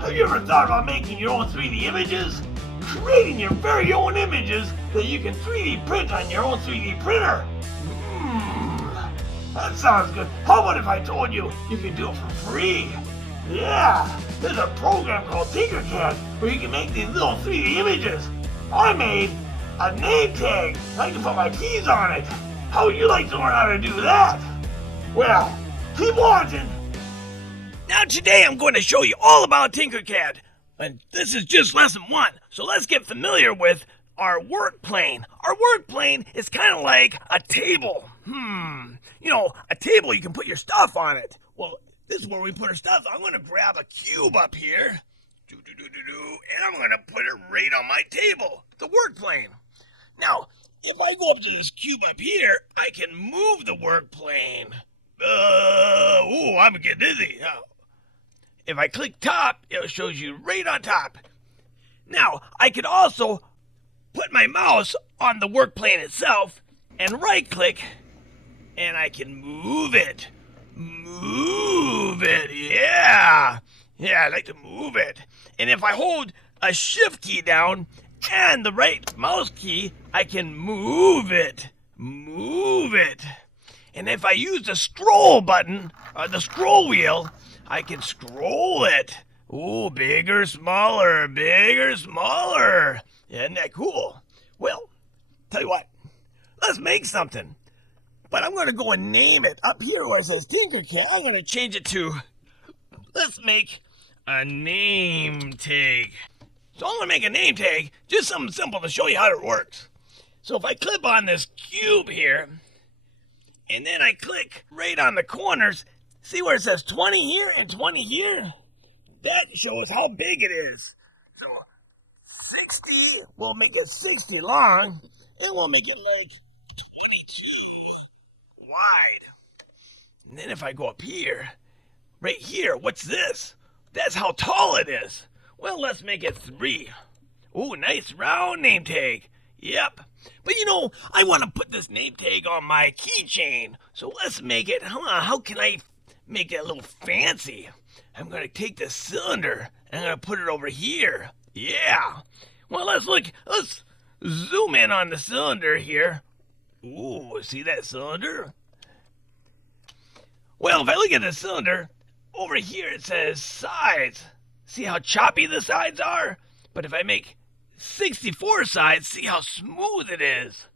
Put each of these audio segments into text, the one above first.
Have you ever thought about making your own 3D images? Creating your very own images that you can 3D print on your own 3D printer? That sounds good. How about if I told you you can do it for free? Yeah, there's a program called Tinker Cad where you can make these little 3D images. I made a name tag. I can put my keys on it. How would you like to learn how to do that? Well, keep watching. Now today I'm going to show you all about Tinkercad. And this is just lesson 1. So let's get familiar with our work plane. Our work plane is kind of like a table. You know, a table, you can put your stuff on it. Well, this is where we put our stuff. I'm going to grab a cube up here. And I'm going to put it right on my table, the work plane. Now, if I go up to this cube up here, I can move the work plane. I'm getting dizzy. If I click top, it shows you right on top. Now, I could also put my mouse on the work plane itself and right click, and I can move it. Move it, yeah. Yeah, I like to move it. And if I hold a shift key down and the right mouse key, I can move it. Move it. And if I use the scroll button, the scroll wheel, I can scroll it. Ooh, bigger, smaller, bigger, smaller. Isn't that cool? Well, tell you what, let's make something. But I'm going to go and name it. Up here where it says Tinkercad, I'm going to change it to, let's make a name tag. So I'm going to make a name tag, just something simple to show you how it works. So if I clip on this cube here, and then I click right on the corners, see where it says 20 here and 20 here? That shows how big it is. So 60, we'll make it 60 long, and we'll make it like 22 wide. And then if I go up here, right here, what's this? That's how tall it is. Well, let's make it 3. Ooh, nice round name tag. Yep. But you know, I want to put this name tag on my keychain. So let's make it, how can I make that a little fancy? I'm going to take this cylinder and I'm going to put it over here. Yeah. Well, let's zoom in on the cylinder here. Ooh, see that cylinder? Well, if I look at the cylinder, over here it says sides. See how choppy the sides are? But if I make 64 sides, see how smooth it is.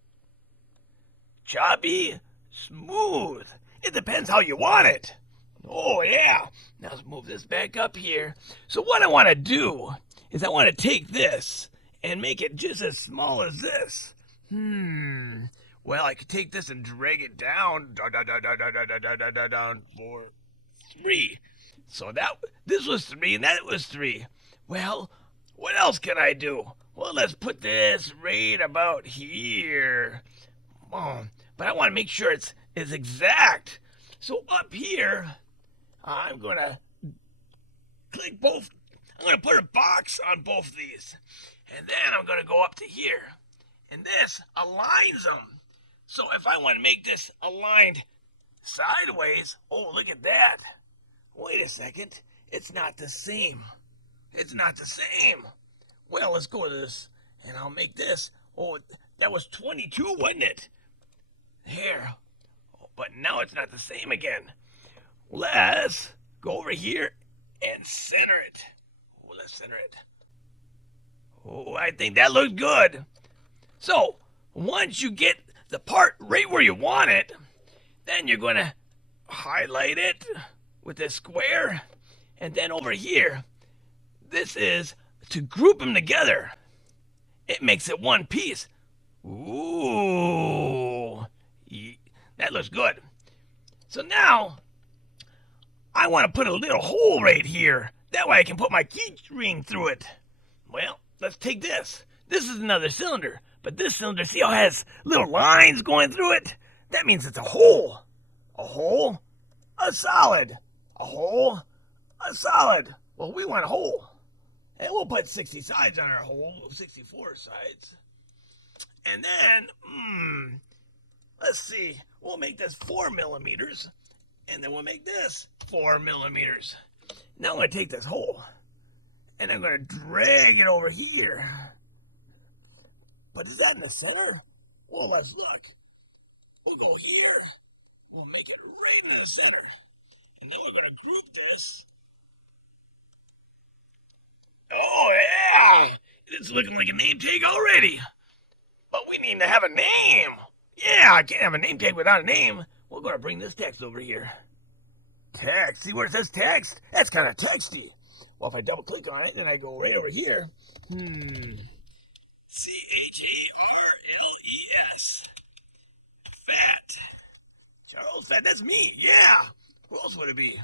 Choppy, smooth. It depends how you want it. Oh, yeah. Now let's move this back up here. So what I want to do is I want to take this and make it just as small as this. Well, I could take this and drag it down for 3. So this was 3 and that was 3. Well, what else can I do? Well, let's put this right about here. But I want to make sure it's exact. So up here, I'm going to click both. I'm going to put a box on both of these. And then I'm going to go up to here. And this aligns them. So if I want to make this aligned sideways, oh, look at that. Wait a second. It's not the same. It's not the same. Well, let's go to this. And I'll make this. Oh, that was 22, wasn't it? There. Oh, but now it's not the same again. Let's go over here and center it. Oh, let's center it. Oh, I think that looks good. So, once you get the part right where you want it, then you're going to highlight it with this square. And then over here, this is to group them together. It makes it one piece. Ooh, that looks good. So now, I want to put a little hole right here. That way I can put my key ring through it. Well, let's take this. This is another cylinder. But this cylinder, see how it has little lines going through it? That means it's a hole. A hole, a solid. A hole, a solid. Well, we want a hole. And we'll put 60 sides on our hole, 64 sides. And then, let's see. We'll make this 4 millimeters. And then we'll make this 4 millimeters. Now I'm going to take this hole. And I'm going to drag it over here. But is that in the center? Well, let's look. We'll go here. We'll make it right in the center. And then we're going to group this. Oh, yeah! It's looking like a name tag already. But we need to have a name. Yeah, I can't have a name tag without a name. We're going to bring this text over here. Text. See where it says text? That's kind of texty. Well, if I double click on it, then I go right over here. C-H-A-R-L-E-S. Fatt. Charles Fatt, that's me. Yeah. Who else would it be?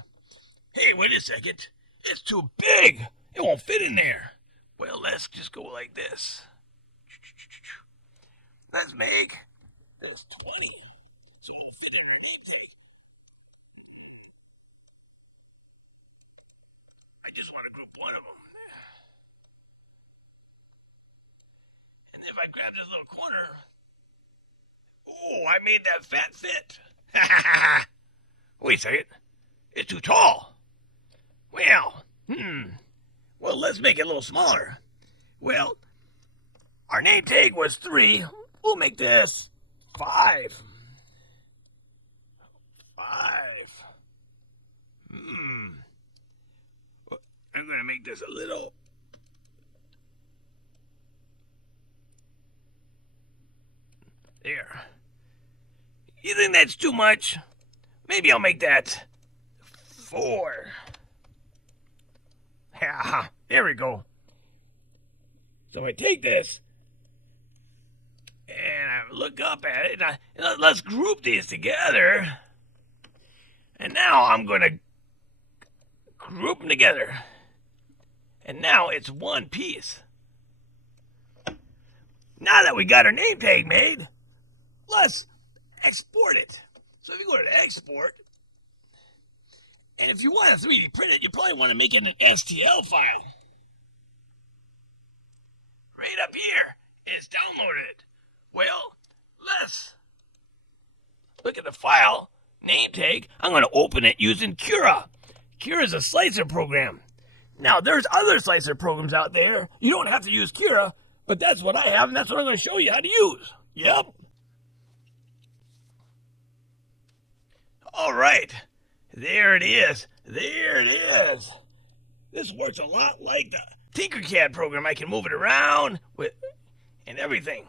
Hey, wait a second. It's too big. It won't fit in there. Well, let's just go like this. Let's make this 20. So it'll fit in. I just want to group one of them. And if I grab this little corner. Oh, I made that fat fit. Wait a second. It's too tall. Well, Well, let's make it a little smaller. Well, our name tag was 3. We'll make this 5. 5. I'm going to make this a little. There. You think that's too much? Maybe I'll make that 4. Yeah, there we go. So I take this, and I look up at it, and let's group these together. And now I'm going to group them together. And now it's one piece. Now that we got our name tag made, let's export it. So if you go to export, and if you want to 3D print it, you probably want to make it an STL file. Right up here, it's downloaded. Well, let's look at the file, name tag. I'm going to open it using Cura. Cura is a slicer program. Now, there's other slicer programs out there. You don't have to use Cura, but that's what I have, and that's what I'm going to show you how to use. Yep. All right. There it is. There it is. This works a lot like the Tinkercad program. I can move it around with and everything.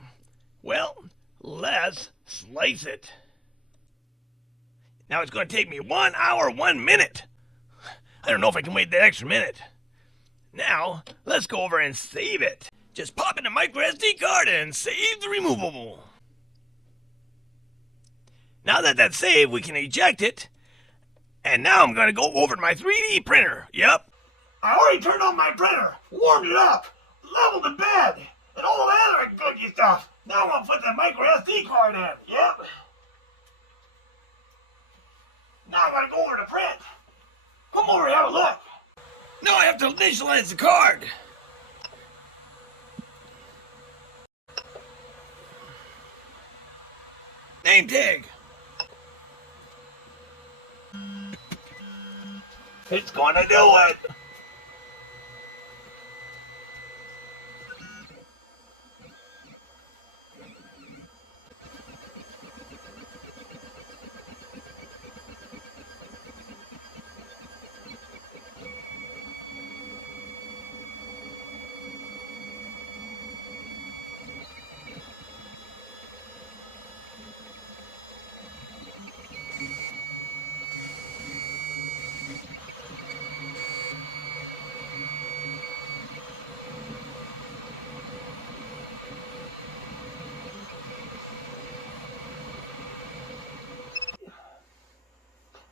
Well, let's slice it. Now it's going to take me 1 hour, 1 minute. I don't know if I can wait that extra minute. Now, let's go over and save it. Just pop in the micro SD card and save the removable. Now that that's saved, we can eject it. And now I'm going to go over to my 3D printer. Yep. I already turned on my printer, warmed it up, leveled the bed, and all the other gooky stuff. Now I'm going to put the micro SD card in. Yep. Now I'm going to go over to print. Come over and have a look. Now I have to initialize the card. Name tag. It's going to do it.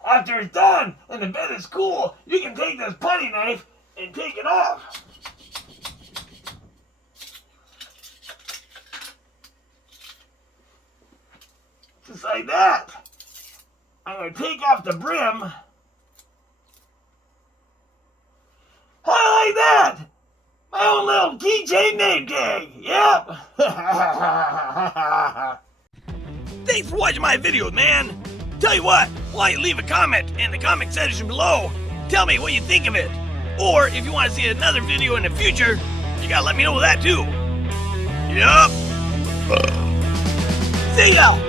After it's done and the bed is cool, you can take this putty knife and take it off. Just like that. I'm going to take off the brim. How like that? My own little keychain name tag. Yep. Thanks for watching my videos, man. Tell you what, why don't you leave a comment in the comment section below? Tell me what you think of it. Or if you want to see another video in the future, you gotta let me know that too. Yup. See ya!